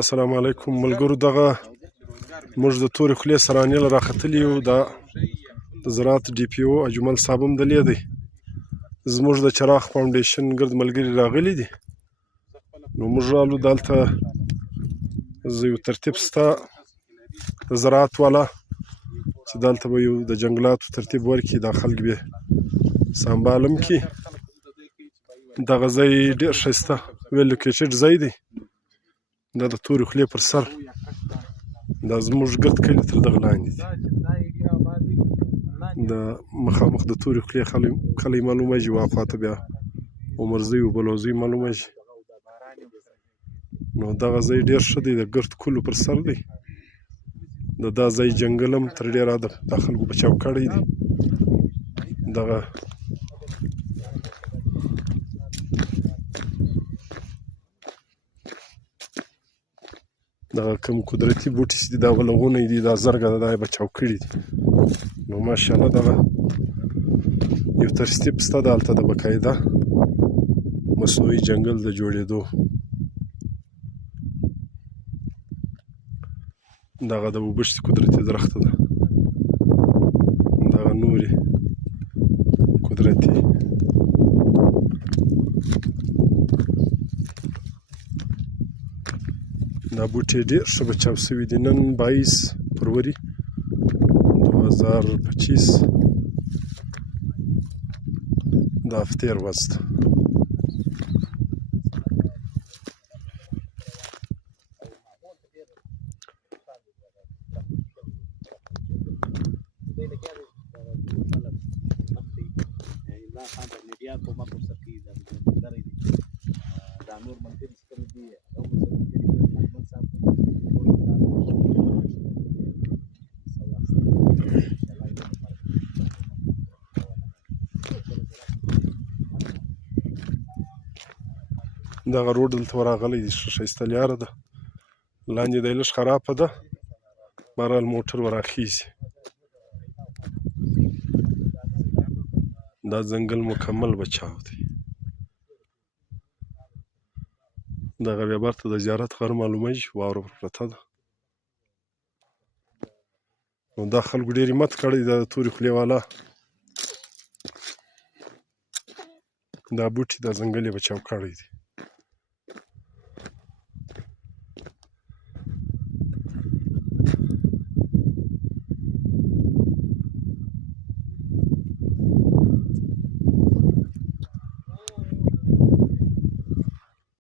السلام علیکم ملګرو. دغه موږ د تورې خولې سرانیل راختلي یو. د زراعت ډي پي او اجمل صاحب هم دلې دی. زموږ د چراغ فاونډیشن ګرد ملګري راغلي دي. نو موږ رالو دلته یو ترتیب سته د زراعت والا چې دلته به یو د جنګلاتو ترتیب ورکړي، دا خلک به سنبال هم کړي. دغه ځای ډېر ښایسته ویل لوکیټډ ځای دی. دا د تورې خولې پر سر دا زموږ ګرد کلي تر دغه لاندې دي. د مخامخ د تورې خولې کلی معلومیږي، واخواته بیا عمرزی و بلوزی معلومیږي. نو دغه ځای ډېر ښه دی، د ګرد کلو پر سر دی. د دا ځای جنګل هم تر ډېره د خلکو بچاو کړی دی. دغه کوم قدرتي بوټي چې دي دا ولغونی دي، دا زرګه ده، دا یې بچاو کړي دي. نو ماشاءالله دغه یو ترتیب شته دلته د باقاعده مصنوعي جنګل د جوړېدو. دغه د اوبښتې قدرتي درخته ده، دغه نورې قدرتي دا بوټي ډېر ښه بچاو شوي دي. نن 22 فروری 2025 د هفتې ورځ ده. دغه روډ دلته ورغلی دی، ښه ښایسته لاره ده. لاندې دی لږ خرابه ده، بهرحال موټر وراخیږي. دا ځنګل مکمل بچاو دی. دغه بیا برته د زیارت غر معلومیږي، واوره پر پرته ده. نو دا خلکو ډېر همت کړی دی، د تورې خولې والا دا بوټي دا ځنګل یې بچاو کړی دی.